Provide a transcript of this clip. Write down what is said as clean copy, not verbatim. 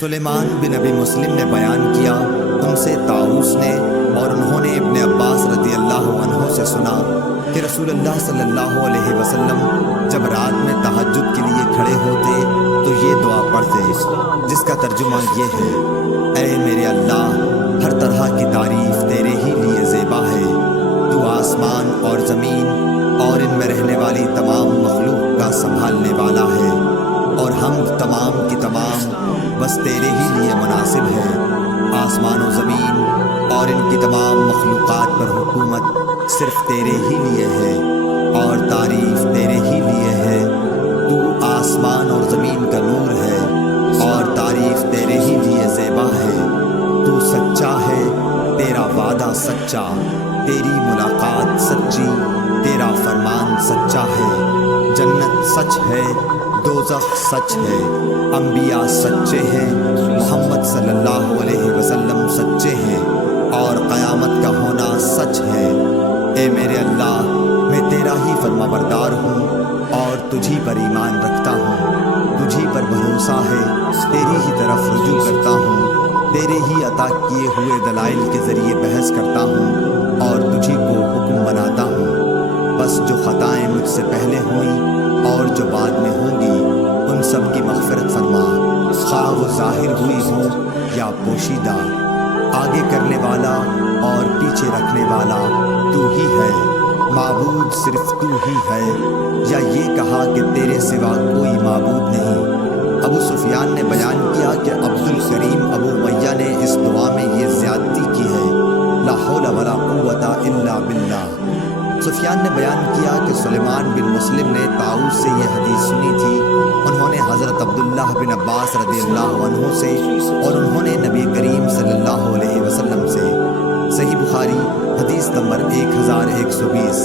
سلیمان بن ابی مسلم نے بیان کیا، ان سے طاؤس نے، اور انہوں نے ابن عباس رضی اللہ عنہ سے سنا کہ رسول اللہ صلی اللہ علیہ وسلم جب رات میں تہجد کے لیے کھڑے ہوتے تو یہ دعا پڑھتے، جس کا ترجمہ یہ ہے: اے میرے اللہ، ہر طرح کی تعریف تیرے ہی لیے زیبا ہے، تو آسمان اور زمین اور ان میں رہنے والی تمام مخلوق کا سنبھالنے والا ہے، اور حمد تمام کی تمام بس تیرے ہی لیے مناسب ہے۔ آسمان و زمین اور ان کی تمام مخلوقات پر حکومت صرف تیرے ہی لیے ہے، اور تعریف تیرے ہی لیے ہے۔ تو آسمان اور زمین کا نور ہے، اور تعریف تیرے ہی لیے زیبا ہے۔ تو سچا ہے، تیرا وعدہ سچا، تیری ملاقات سچی، تیرا فرمان سچا ہے۔ جنت سچ ہے، دوزخ سچ ہے، انبیاء سچے ہیں، محمد صلی اللہ علیہ وسلم سچے ہیں، اور قیامت کا ہونا سچ ہے۔ اے میرے اللہ، میں تیرا ہی فرما بردار ہوں اور تجھی پر ایمان رکھتا ہوں، تجھی پر بھروسہ ہے، تیری ہی طرف رجوع کرتا ہوں، تیرے ہی عطا کیے ہوئے دلائل کے ذریعے بحث کرتا ہوں اور تجھی کو حکم بناتا ہوں۔ بس جو خطائیں مجھ سے پہلے ہوئیں اور جو بعد میں ہوں گی، ان سب کی مغفرت فرما، خواہ وہ ظاہر ہوئی ہوں یا پوشیدہ۔ آگے کرنے والا اور پیچھے رکھنے والا تو ہی ہے، معبود صرف تو ہی ہے، یا یہ کہا کہ تیرے سوا کوئی معبود نہیں۔ ابو سفیان نے بیان کیا کہ عبد الکریم ابو امیہ نے اس دعا میں یہ زیادتی کی ہے: لا حول ولا قوت الا باللہ۔ سفیان نے بیان کیا کہ سلیمان بن مسلم نے طاؤس سے یہ حدیث سنی تھی، انہوں نے حضرت عبداللہ بن عباس رضی اللہ عنہ سے، اور انہوں نے نبی کریم صلی اللہ علیہ وسلم سے۔ صحیح بخاری حدیث نمبر 1120۔